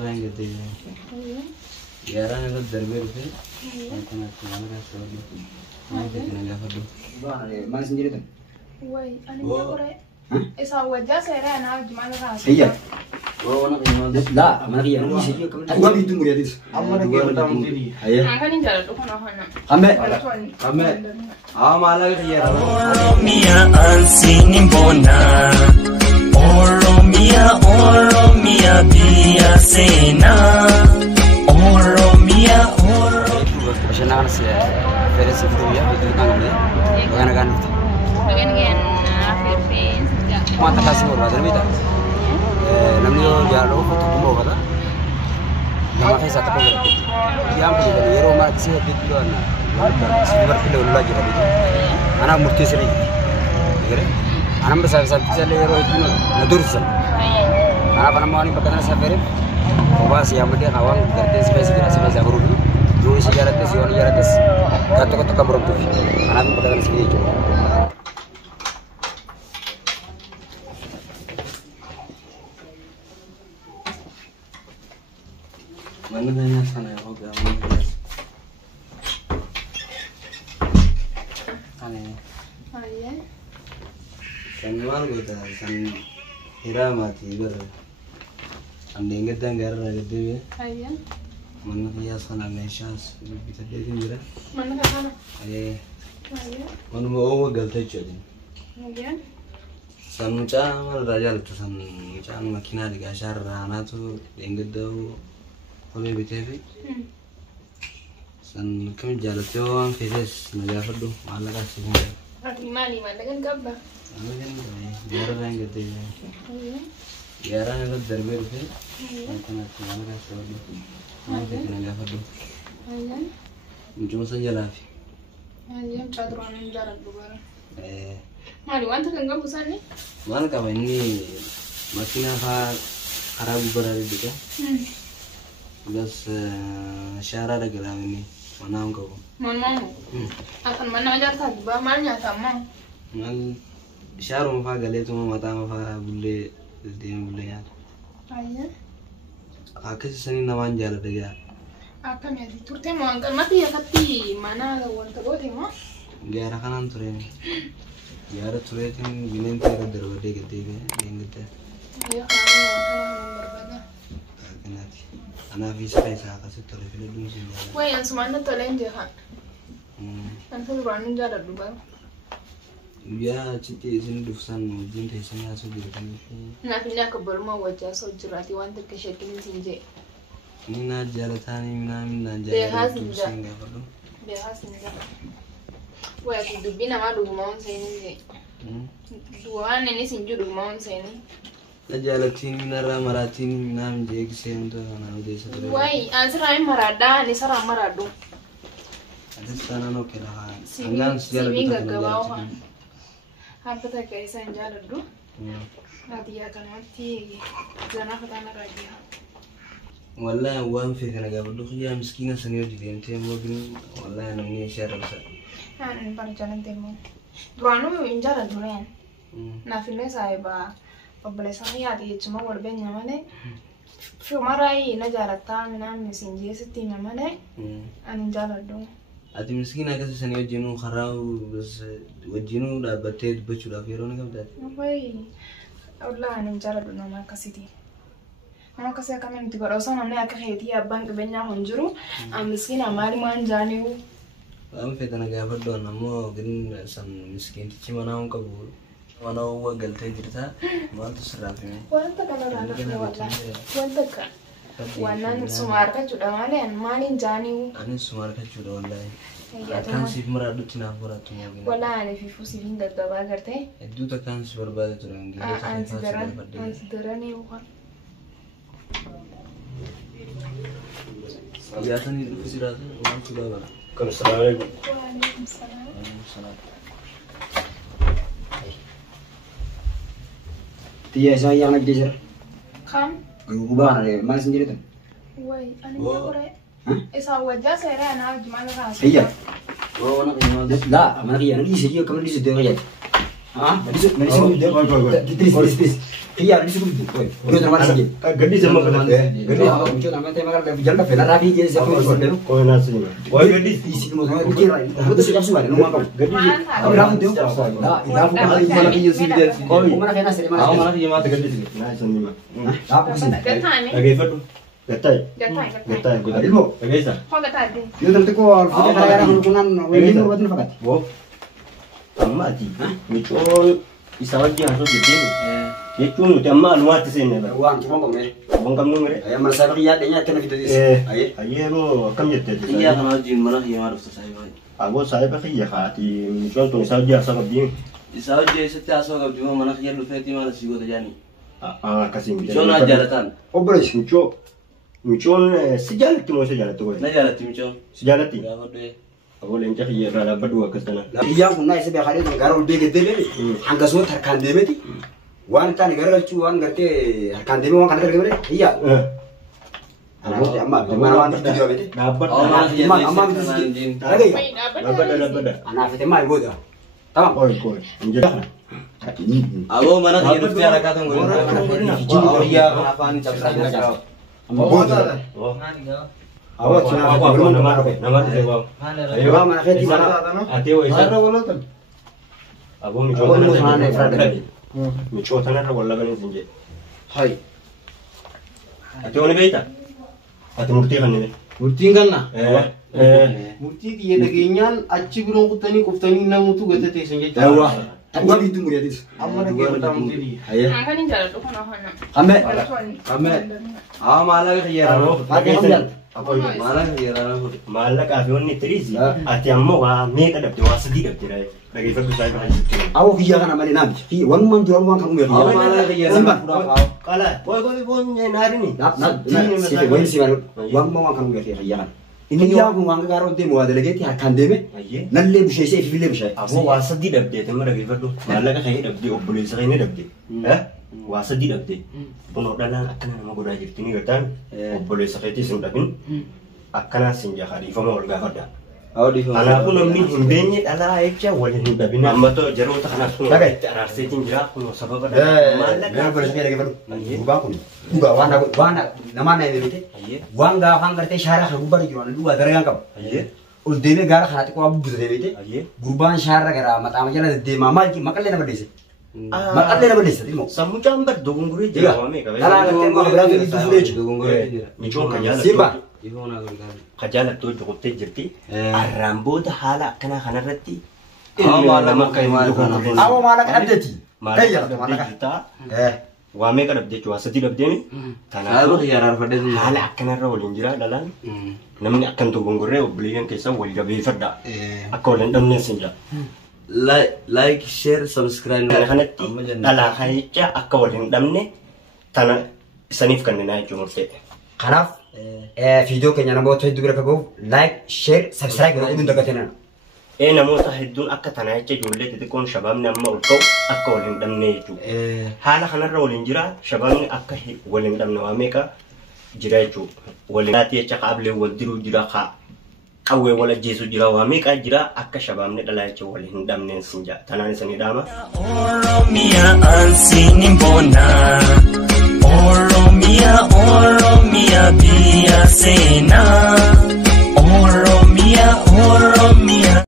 rang gitu ya. Yaran itu derber itu. Karena kemana kan soalnya. Mau kita nggak perlu. Mana sendiri tuh? Woi, ane nyakore. Esa wajah saya ana gimana rasa? Iya. Oh, anak ini mau Lah, mana dia? Ini sih kamu. Gua ditunggu dia itu. Amma nak kita tahu sini. Ayo. Angkan ini jalan tuh kono. Ambe. Malah ya. Oromia ansini bona. Oromia biasena. Oromia. Masyarakat sih. Versi itu ya, betul kan dia. Bagaimana? Bagian Philippines sejak. Mata kasih orang terbita. Namanya jalo foto kumbo kata. Nama saya satu pun. Yang kedua di rumah sih itu ana. Silver kilo lagi tadi. Anak murti sering. Kira? Anak besar-besar bisa lihat itu nadur sih. Anak apa namanya perkataan saya verif. Bahwa siapa dia kawan berarti spesifikasi baru. Dulu si jalan tes, kata kabur tuh. Anak perkataan segini itu. Mana nanya sana ya, oke. Aneh. Iya. Sanwal gue dah, san hira mati ber. Andeng kita nggak ada gitu ya. Iya. Mana dia sana mesas, bisa jadi mira. Mana ke sana? Iya. Iya. Mana mau galte jadi. Iya. San mucha mal raja itu san mucha makina di gasar rana tuh dengget dau. Kami BTV. San kami jalan tuh feses naga perdu malah kasih punya. Mali kan gabba. Ano kan biar orang gitu ya. Iya. Yaran itu derber itu. Karena kemana kan soalnya. Mau kita naga perdu. Iya. Cuma saja lah. Iya, caturan jalan bubar. Mali wanta kan gabbu sani? Mana kau ini makina Arabu berada di kan? Plus syara ada gelang ini mana engkau? Mana? Akan mana aja tadi, bah mana sama? Mal syara mau gale tu mau mata mau bulle dia bulle ya. Iya. Aku sini nawan jalan deh ya. Akan ya di turte mau angkat mati ya kati mana ada wanta bote mau? Gara kanan tuh ini. Gara tuh itu binen tiada derwade gitu ya, yang gitu. Iya kan berbeda. Nanti, anak bisa kasih telepon dulu sih. Wah yang semuanya tolong jahat. Nanti ruangan jalan dulu bang. Ya, citi sini dusan mungkin di sini asal di kan. Nah pindah ke Burma wajah so jurati wanted ke shekin sinje. Ini na jalan tani mina Behas jalan nja. dusan nggak perlu. Behas nja. Wah si dubi nama dulu mau sini je. Dua ini sinju dulu mau sini. Na jalan sini nara marati mina menjadi sen tuh anak udah satu. Wah asal marada ni sarah maradu. Ada sana no kira. Anggan sejarah kita kan. Hampir tak kayak saya jalan dulu. Nanti akan mati. Jangan aku tanah lagi. Wallahi uang fi kana ga budu ya miskina sanyo di dente mo bin wallahi namni share bisa. An perjalanan temu. Duranu injara duren. Na filme saya ba boleh saya di cuma warben nyamane. Filmarai na jarata mina mesinje seti nyamane. An injara dong. Ati miskina ka sanyo jinu kharau bas wajinu da batet bachu da fero na ga. Woi. Allah an injara dong nama kasiti. Nama kasih kami nanti kalau sana nih aku heti abang kebanyakan honjuru. Miskin amari man janiu. Am fe kana ga faddo namo gin san miskin ti mana on ka bu. Mana wa galte jirta ma to sarafi. Wanta kalau rana wala. Wanta ka. Wannan sumar ka cuda male an malin janiu. Ani sumar ka cuda wallahi. Kan sif maradu tina fura tu mo gin. Wala ani fifu sifin gaggaba garte. Eddu ta kan si barbada tu rangi. An sidara ni uka. Biasa nih istirahat orang sudah bang. Assalamualaikum. Waalaikumsalam. Dia saya yang lagi jalan. Kam? Gubah ada mana sendiri tuh? Woi, ane nyakore. Esa wajah saya ana gimana rasa? Iya. Oh anak ini mau Lah, mana dia? Nanti sih kamu di situ aja. Ah, medis dia. Dis. Iya, di situ. Udah termasuk sih. Gadi sama kan. Gadi apa muncul namanya tema kan jalan ke benar rapi jadi siapa yang baru. Kau nasi ni. Kau gadi Di sini mau sama pikir. Betul siap semua ada rumah kau. gadi. Kau bilang tu. Dah, dah Mana mana kiyo sih dia. Kau mana kena sih Aku mana. mana kiyo mata Gadi sini. Nasi ni mah. Apa sih? Gatai ni. Lagi apa tu? Gatai. Gatai. Gatai. Gadi mo. Lagi sah. Kau gatai din. Yo tentu kau kita kaya orang kunan, wedding mau betul fakat. Wo. Amma ti. Micol isawa dia harus jadi. Ye cunu ti amma luar ti sini. Uang cuma kau ni. Bongkam numere. Ayam masa dia nya kena kita dis. Aye. Aye ro kam jette. Iya kana jin mana kiyo harus selesai. Aku saya pakai ya hati. Micol tu isawa dia sangat bien. Isaw je setiap asal kau cuma mana kiyo lu feti mana sih gua terjadi. Kasih. Cuma jaratan. Oh boleh. Micol sejalan tu mau sejalan tu. Na jarati cuma. Sejalan ti. Gak ada. Aku lencah ya rada berdua ke sana. Iya kunai sebe kali tu garol bege dele. Angga semua terkan deme ti. Wan tan garol cuan garte terkan deme wan kan garol iya. Anak amma mana wan tu dia bete. Dapat. Oh mana kiyo Amma itu jin. Lagi. Dapat. Anak fete mai boda. Tamam. Koi. Injak. Aku mana kiyo tiara kata ngurus. Oh iya kenapa nih cap saja. Boda. Oh. Awak cina Apa nama tu dewa. Ayo mana fete mana. Ati wa isa. Abu mi Awak mau mana frada. mi chota na wala ganin sinje. Hai. Ati wani gaita. Ati murti kan ni. Murtiin na. Murti Murtii dhageenyaan achi biroon kuftanii namutu gata teessan jechuudha. Ewa. Tadi itu muriatis. Amma dhagee mataa murtii. Ayo. Angka ni jalan tu kena hana. Ame. Ame. Ah malah kiyo. Pakai ambil. Malah kiyo. Malak afi wani trizi. Ati ammo wa me ka dabte wa sadi dabte rai. Lagi fa bisa ka hajit. Awak iya kan amali nabi. Ki wan man tuan wan kamu ya. Oh malah kiyo. Kala, boy bon nari ni. Nak sih wani sih baru. Wan mau kamu ya iya kan. Ini dia aku wan karo demo ada lagi ti akan deme. Aye. Nalle bu shay file bu shay. Abo wa sadi dabte te mara gifa do. Malak ka dabte obule sa ni dabte. Wa sadi dabte. Puno dalan akan nama goda jirti ni gatan. Obule sa kiti sing dabin. Akana sinja hari fa mo olga hoda. Oh di Ana aku namin himbenye ala echa wala himdabin amma to jaro ta kana sun Tagay. arase tinjira kuno sababa Mana boleh sih lagi baru. Buka aku. Buka wana nama naik bete. Aye. Wan ga fang karte syarah aku baru jual dua dari yang kau. Aye. Ul deme gara khati ko abu bute bete. Aye. Gurban syarah gara mata amajana de mama ki makalle na berdesi. Makalle na berdesi timo. Samu jambar dogungure Iya. jara wame ka. Kala karte mo berarti itu fulejo. Ni chon kajala. Simba. Ibu mana gurkan. Kajala to jogote jirti. Arambo da hala kana kanarati. Oh malah makai mal kana. Awo malak update. Kayak ya malak. kita Wame ka dabde chwa sati dabde ni. Aku kiyo pada tu. Hala kana rawlin jira dalan. Namni akan to gongore obligan kesa wali gabe fadda. Akolen damne sinja. Like, share, subscribe. Kana kanatti ala haicha akolen damne tana sanif kan na jumurte. Kanaf video keenya namoota hedduu bira kagoof like, share, subscribe godhuun dagatina. Namoota hedduun akka tanaa jecha ijoollee xixiqqoon shabaabni amma ol ka'u akka wal hin dhabne jechuudha. Haala kanarra waliin jira shabaabni akka wal hin dhabne waa meeqa jira jechuudha. Waliin taatee jecha qaablee wal diruu jira qawwee wal ajjeesuu jira waa meeqa jira akka shabaabni dhalaa jecha wal hin dhabneen sinja tanaan isanii dhaama. Oromia ansini mbona Oromia bia sena